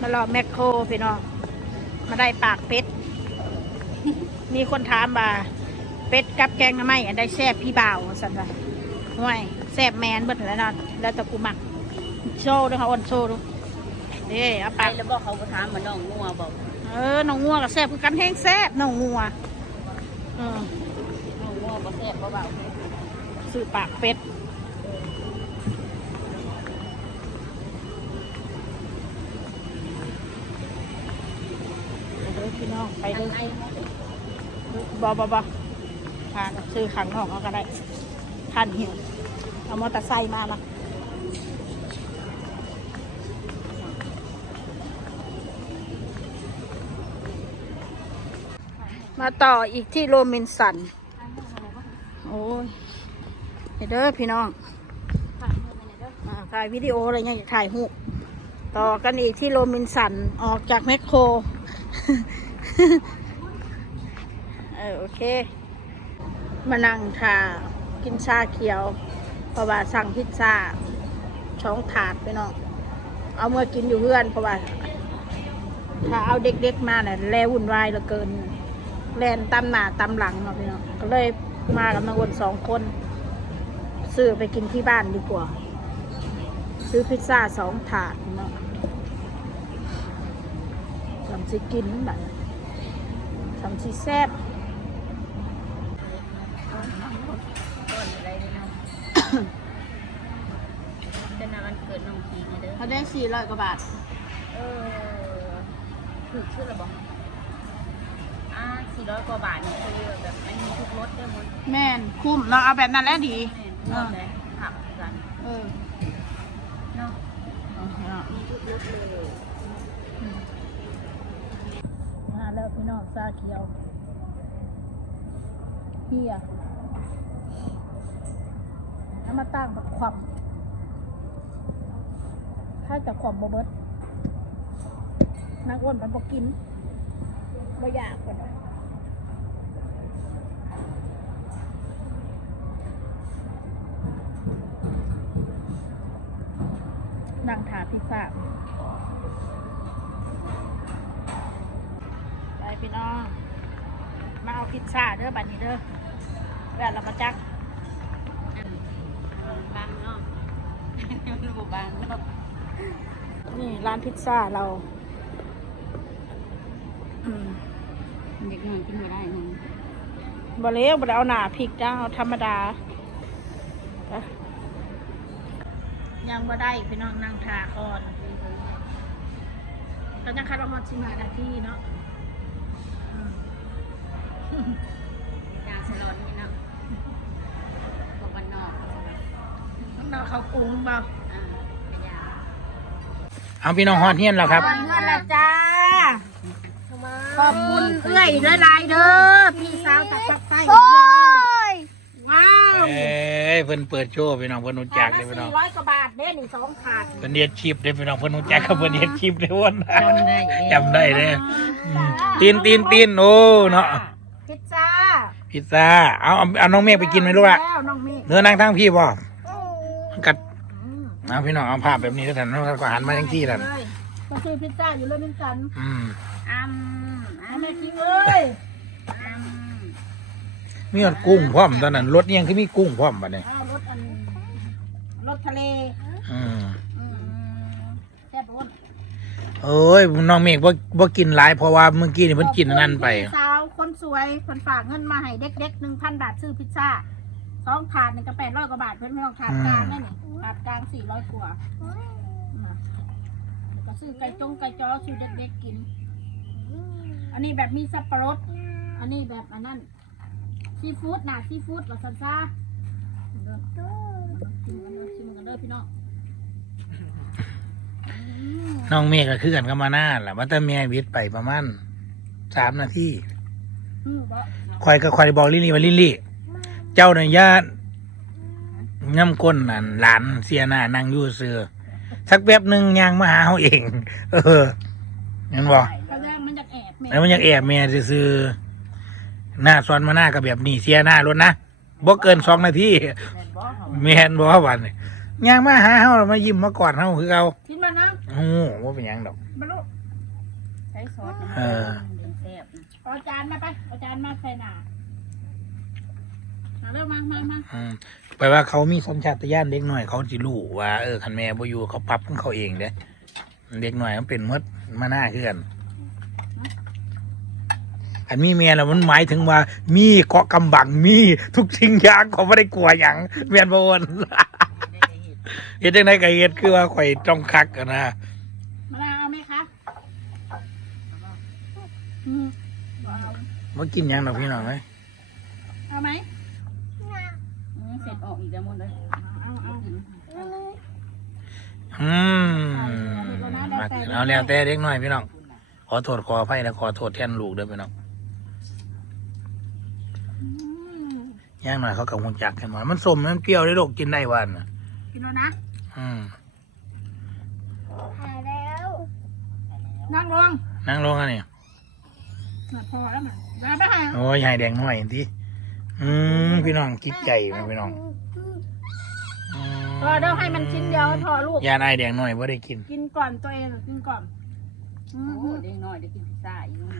มารอแมคโครพี่น้องมาได้ปากเป็ด มีคนถามว่าเป็ดกับแกงทำไมอันได้แซ่บพี่บ่าวสันว่าห่วยแซ่บแมนเบิดแล้วเนอนแล้วแต่กูมัก โชว์ด้วยค่ะอ้นโชว์ดูเด้เอาไปปากแล้วบอกเขาก็ถามมาน้องงัวบอกเออน้องงัวกับแซ่บคือกันแห้งแซ่บน้องงัวเออน้องงัวบ่แซ่บบ่เบาซื้อปากเป็ด ไปเด้อพี่ น้องไปด้อในบอบอบอพาซื้อขังนอกเอาก็ได้ท่านหิวเอามอเตอร์ไซค์มามามาต่ออีกที่โรมินสัน โอ้ยเด้อพี่น้อง ถ่ายวิดีโออะไรเงี้ยถ่ายหูปต่อกันอีกที่โรมินสัน ออกจากแมคโคร เออโอเค มานั่งทากินชาเขียว เพราะว่าสั่งพิซซ่าช่องถาดไปน้อง เอาเมื่อกินอยู่เพื่อน เพราะว่า ถ้าเอาเด็กๆมาเนี่ยแลวุ่นวายเหลือเกิน แลนตำหน้าตำหลังเนาะพี่น้อง ก็เลยมากับนางวนสองคนซื้อไปกินที่บ้านดีกว่า ซื้อพิซซ่าสองถาดเนาะทำสิกินแบบ ทำสิแซ่บต้นอะไรนี่เนาะเป็นวันเกิดน้องพีนี่เด้อเขาได้สี่ร้อยกว่าบาท เออถูกชื่ออะไรบอกอ่าสี่ร้อยกว่าบาทนี่คือแบบมันมีทุกรสด้วยมั้งแม่นคุ้มเนาะเอาแบบนั้นแหล้วดีแม่นรสเลยผักกัน เออเนาะเอาเอามีทุกรสเลย น้องซาเขียวเฮียเอามาตั้งแบบความถ้าจะความบ่เบิดนักอ้วนมันบ่กินบ่อยากกันนั่งถาพิซซ่า พี่น้อง มาเอาพิซซ่าเด้อบัดนี้เด้อแล้วเรามาจักอันบางเนาะมันบ่บางเนาะนี่ร้านพิซซ่าเราอืมเด็กน้อยกินบ่ได้นึงบะเล็กบะเอาหนาพริกจ้าเอาธรรมดาไปยังบ่ได้พี่น้องนั่งทาก่อนก็ยังคัดว่าฮอดสิบห้านาทีเนาะอืม ยาสลอนนี่เนาะบอกวันนอกใช่ไหมน้องเราเขากรุงบ่อ่าเป็นยาเอาพี่น้องฮอดเฮียนแล้วครับก่อนเงินละจ้า ขอบคุณเอื้อยเด้อลายเด้อ พี่สาวจากภาคใต้ว้าวเอ้ยเพิ่นเปิดโชว์พี่น้องเพิ่นรู้จักละเด้อพี่น้องสี่ร้อยกว่าบาทเด้นี่สองถาดเพิ่นเฮ็ดคลิปเด้อพี่น้องเพิ่นรู้จักกับเพิ่นเฮ็ดคลิปเด้อวันจำได้จำได้เด้ออืมตีนตีนตีนโอ้เนาะพิซซ่า พิซซ่าเอาเอาเอาน้องเมฆไปกินไหมลูกอะแล้วน้องเมฆเนื้อนั่งทั้งพี่บ่กัดอืมเอาพี่น้องเอาภาพแบบนี้ก็ทันแล้วก็หันมาทั้งที่ทันเลยมาซื้อพิซซ่าอยู่เลยเป็นสันอืมอ้ำเอาอ้ำแม่จริงเลยอ้ำมีหอดกุ้งพร้อมตอนนั้นรถยังคือมีกุ้งพร้อมบัดนี้เอารถอันรถทะเลอืมอืมแซ่บอ้วนเอ้ยน้องเมฆบ่บ่กินหลายเพราะว่าเมื่อกี้นี่เพิ่นกินอันนั้นไปขอบคุณพี่สาวคน สวยเพิ่นฝากเงินมาให้เด็กๆหนึ่งพันบาทซื้อพิซซ่าสองถาดนี่ก็แปดร้อยกว่าบาทเพิ่นไม่ต้องถาดกลางนี่นี่ถาดกลางสี่ร้อยกว่าน่ะก็ซื้อไก่จงไก่จอซื้อเด็กๆกิน อันนี้แบบมีสับปะรด อันนี้แบบอันนั้นซีฟู้ดนะซีฟู้ดว่าซันซ่าเด้อชิมกันเด้อชิมกันเด้อพี่น้องอืม น้องเมฆก็คือกันก็มาหน้าแหละว่าแต่เมียวิทย์ไปประมาณสามนาที อืมบ่คอยก็คอยบอกลิลลี่ว่าลิลลี่ เจ้าเนี่ยญาติย่ำก้นนั่นหลานเสียหน้านางอยู่เสือสักแป๊บหนึ่งยางมาหาเขาเอง เอองั้นบอกเขาแรกมันจะแอบแม่แล้วมันยังแอบเมียซื่อๆหน้าซ้อนมาหน้ากับแบบนี้เสียหน้ารถนะบ่เกินสองนาทีเมียนบอกว่าวันนี้ยางมาหาเขาแล้วมายิ้มมาก่อนเขาคือเอากินมานะเอฮู้ว่าเป็นหยังดอกมาลูกใช้ซอสน้ำเออมันแซ่บนะเอาจานมาไปเอาจานมาใส่หนาเอาเร็วมามามาอืมแปลว่าเขามีสัญชาตญาณเด็กหน่อยเขาสิรู้ว่าเออคันแม่บ่อยู่เขาปรับของเขาเองเด้เด็กหน่อยมันเป็นมดมาหน้าคือกันอันมีแม่แล้วมันหมายถึงว่า มีเกาะกำบังมีทุกสิ่งอย่างเขาไม่ได้กลัวหยังแม่นบ่วนเฮ็ดจังไดก็เฮ็ดคือว่าข่อยต้องคักอะนะ มะนาวเอาไหมคะอื มเอามากินหยังดอกพี่น้องเอ้ยเอาไหมอืมเสร็จออกอีกแล้วหมดเลยเอาเอากินอืมมาเอาแล้วแต่เด็กน้อยพี่น้องขอโทษขออภัยและขอโทษแทนลูกเด้อพี่น้องอืมย่างหน่อยเขากับหุ่นจักกันมามันสมมันเปรี้ยวได้ลูกกินได้วันน่ะกินแล้วนะอืมนั่งลงนั่งลงอันนี้ห นักพอแล้วมันได้ไหมฮะโอ้ยใหายแดงหน่อยเห็นทีอืมพี่น้องจิตใจมันพี่น้องอืมเออเดี๋ยวให้มันชิ้นเดียวพอลูก ยานไอายแดงหน่อยว่าได้กิน กินก่อนตัวเองกินก่อนอืโอ้มโหได้น้อยได้กินพิซซ่าอีกแล้ว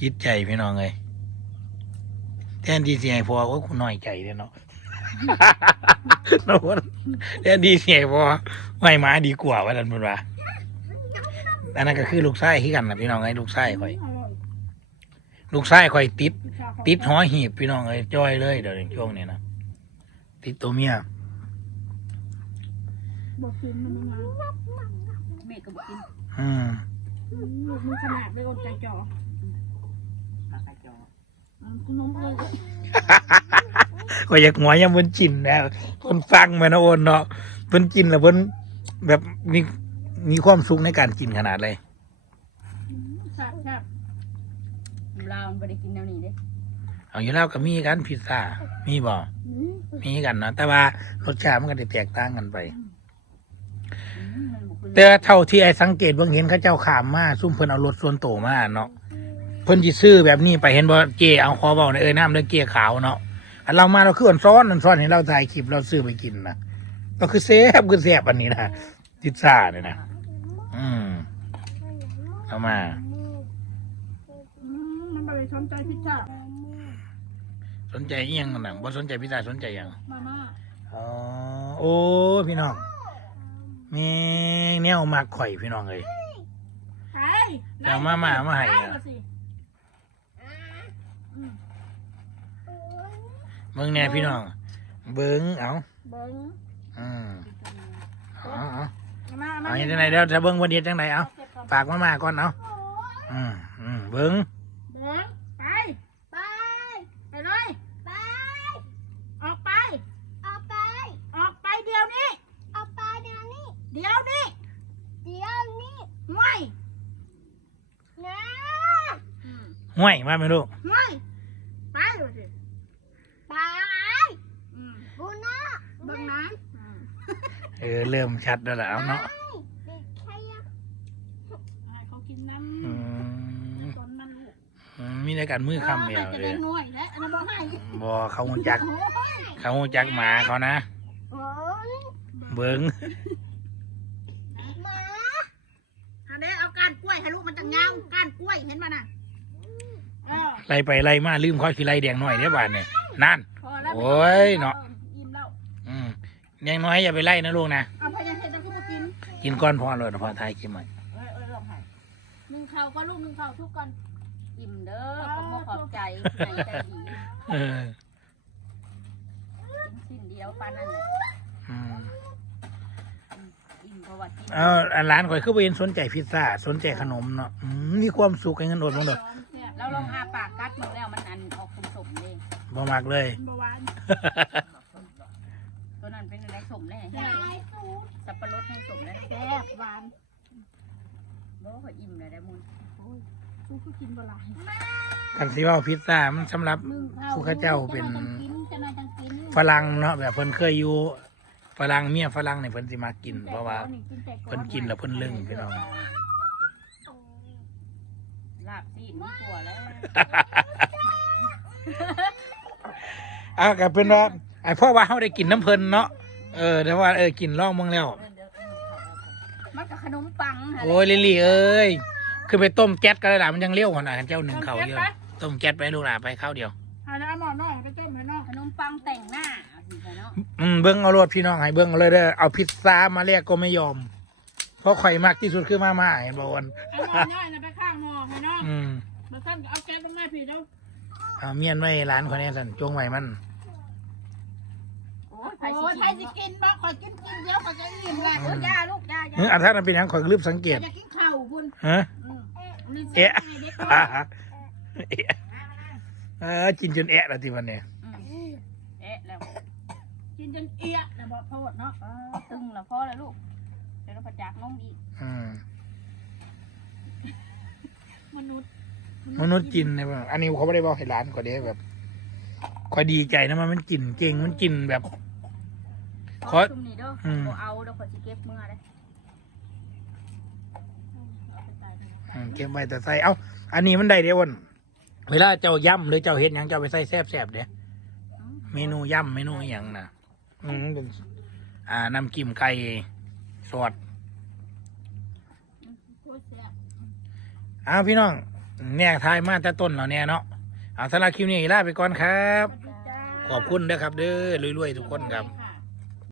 จิตใจพี่น้องเลยแทนที่เสียพอก็คุณน้อยใจเลยเนาะโน้นแทนที่เสียพอไม่มาดีกว่าว่าดันบุญว่า อันนั้นก็คือลูกไส้ที่กันนะพี่น้องไอ้ลูกไส้ข่อยอร่อยลูกไส้ข่อยติดพิซซ่าของติดหอหีบพี่น้องเอ้ยจ้อยเลยเดี๋ยวนี้ช่วงนี้นะติดตัวเมียบอกกินมันมาแม่ก็บอกกินอืมอืมลูกมือขนาดเลยอดใจจ่อปลากระจอกอืมขนมเลยก็อยากหัวยังเพิ่นจินนะเพิ่นฟังมานะโอนเนาะเพิ่นจินแล้วเพิ่นแบบมี มีความสุขในการกินขนาดเลยอืมแซ่บแซ่บลาวมันไม่ได้กินแนวนี้เด้เอาอยู่แล้วก็มีกันพิซซ่า มีบ่อืมมีกันเนาะแต่ว่ารสชาติมันก็ได้แตกต่างกันไปอืมมันบ่คือแต่เท่าที่ไอ้สังเกตเบิ่งเห็นเขาเจ้าขามมาซุ่มเพิ่นเอารถส่วนโตวมาเนาะเพิ่นสิซื้อแบบนี้ไปเห็นบ่เจเอาขอเว้าในเอ้ยน้ำเด้อเกียขาวเนาะอันเรามาเราคืออ่อนซ้อนอ่อนซ้อนเห็นเราถ่ายคลิปเราซื้อไปกินนะก็คือแซ่บคือแซ่บอันนี้นะพิซซ่าเนี่ยนะ อืมเอามาอืมมันไปสนใจพิซซ่าสนใจอีหยังนั่นน่ะบ่สนใจพิซซ่าสนใจหยังมาม่าอ๋อโอ้พี่น้องแมีแนวมากข่อยพี่น้องเอ้ยไปเดี๋ยวมาม่ามาให้อะได้สิเบิ่งแน่พี่น้อง เบิ่งเอาเบิ้งอืมเอาเอามา เอามาเฮ็ดจังไดเดี๋ยวถ้าเบิ่งวันเฮ็ดจังไดเอาฝากมาม่าก่อนเอาอืมอืมเบิ่งเบิ้งไปไปไปเลยไปออกไปออกไป ออกไปเดี๋ยวนี้ออกไปเดี๋ยวนี้ เดี๋ยวนี้เดี๋ยวนี้ห่วยนะห้วยมาไหมลูกห่วยไปดูสิไปอืมบุญนะเบิ้งนะอืมเออเริ่มชัดแล้วล่ะเอาเนาะ เด็กใครอะ ให้เขากินน้ อืมำต้นมันลูก อื มมีในการมือคำเดียวจะเลได้ยหน่วยและอันนั้นบอกให้บ่เขาหูจักโอ้ยเขาหูจักหมาเขานะโอ้ยเบิ่งหมาอันนี้เอาก้านกล้วยให้ลูกมันจะเงาก้านกล้วยเห็นมั้ยน่ะเออไล่ไปไล่มาลืมข้อขี้ไล่แดงหน่อยเด้อบาดเนี่ยนั่นพอแล้วโอ้ยเนาะอิ่มแล้วอืมแดงน้อยอย่าไปไล่นะลูกนะเอาไปยังเห็ดต้องขึ้นมากินกินก้อนพอเลยพอทายกินใหม่เอ้ยเอ้ยลองให้หนึ่งเข่าก็ลูกหนึ่งเข่าทุกกัน อิ่มเด้อขอบคุณขอบใจใจใจดีเออกินสิ้นเดียวปานนั้นแหละอืมอิ่มเพราะว่ากินเอาอันร้านข่อยคือไปเห็นสนใจพิซซ่าสนใจขนมเนาะอืมมีความสุขให้เงินอดมั้งเด้อแล้วลองอาปากกัดมันแล้วมันอันออกสมๆเลยบ่มักเลยเบาหวานตัวนั้นเป็นอะไรสมเลยยายสูดสับปะรดให้สมแล้วแซ่บหวานโบ้อิ่มเลยได้มุนลู กก็กินบหลายกันสิว่าพิซซ่ามันสำหรับหนึ่งเข่าผู้ข้าเจ้าเป็นจะนอยจังกินจะนอยจังกินฝรั่งเนาะแบบเพิ่นเคยอยู่ฝรั่งเมียฝรั่งเนี่ยเพิ่นสิมากิน เพราะว่าเพิ่นกินแล้วเพิ่นลึงพี่น้อง ลาบซีดมีตัวแล้วเอาก็เป็นว่าไอ้พ่อว่าเฮาได้กินน้ำเพิ่นเนาะเออแต่ว่าเออกินล่องมึงแล้วเดินเดินเดินเขามันกับขนมปังหั่นแหละโอ้ยลิลลี่เอ้ย คือไปต้มแก๊สก็ได้ล่ะมันยังเลี้ยวขนาดนั้นเจ้าหนึ่งเขาเยอะต้มแก๊สไปลูกหลานไปข้าวเดียวเอาน้ำหมอน้อยไปต้มให้น้องขนมปังแต่งหน้าเอาสิจ้ะเนาะอืมเบิ้งเอารถพี่น้องให้เบิ้งเอาเลยเด้อเอาพิซซ่ามาเรียกก็ไม่ยอม เพราะข่อยมากที่สุดคือมาม่าเห็นบ่วันเอาหมอน้อยนะไปข้างหมอให้น้องอืมมาสั่นเอาแก๊สลงมาพี่เด้อเอาเมียนไว้ร้านคนนี้สั่นจงไว้มันโอ้ยโอ้ยใคใครรสิสิกินกินบ่ข่อยกินกินเดี๋ยวข่อยจะอิ่มแหละโอ้ยยาลูกยาเฮ้ยยาอันท่านเป็นหยังข่อยก็ลืมสังเกตจะกินข้าวพุ่นฮะอืมนี่สิ เอ๊ะให้เด็กอ่าฮะเอ๊ะเออกินจนแอะแล้วทีวันนี้อืมเอ๊ะแล้วกินจนเอี้ยนะบอกโทษเนาะเออตึงแล้วพอแล้วลูกเดี๋ยวเราประจักษ์นมอีกอืมมนุษย์มนุษย์กินเนี่ยแบบอันนี้เขาไม่ได้บอกให้ร้านก็ได้แบบข่อยดีใจนะมันมันกินเก่งมันกินแบบขอซุ่มนี่เด้ออืมบ่เอาเดี๋ยวขอยสิเก็บเมื่อได้เอาไปใส่ถุง อืมเก็บไว้แต่ใส่เอ้าอันนี้มันได้เดี๋ยววันเวลาเจ้าย่ำหรือเจ้าเฮ็ดหยังเจ้าไปใส่แซ่บแซบๆเด้เมนูย่ำเมนูอหย่างนะอืมเป็นอ่าน้ำจิ้มไก่สด โคตรแซ่บอ้าวพี่น้องเนี่ยทายมาแต่ต้นแล้วเนี่ยเนาะเอาสำหรับคลิปนี้ลาไปก่อนครับสวัสดีจ้าขอบคุณนะครับ เด้อรวยๆทุกคนครับค่ะ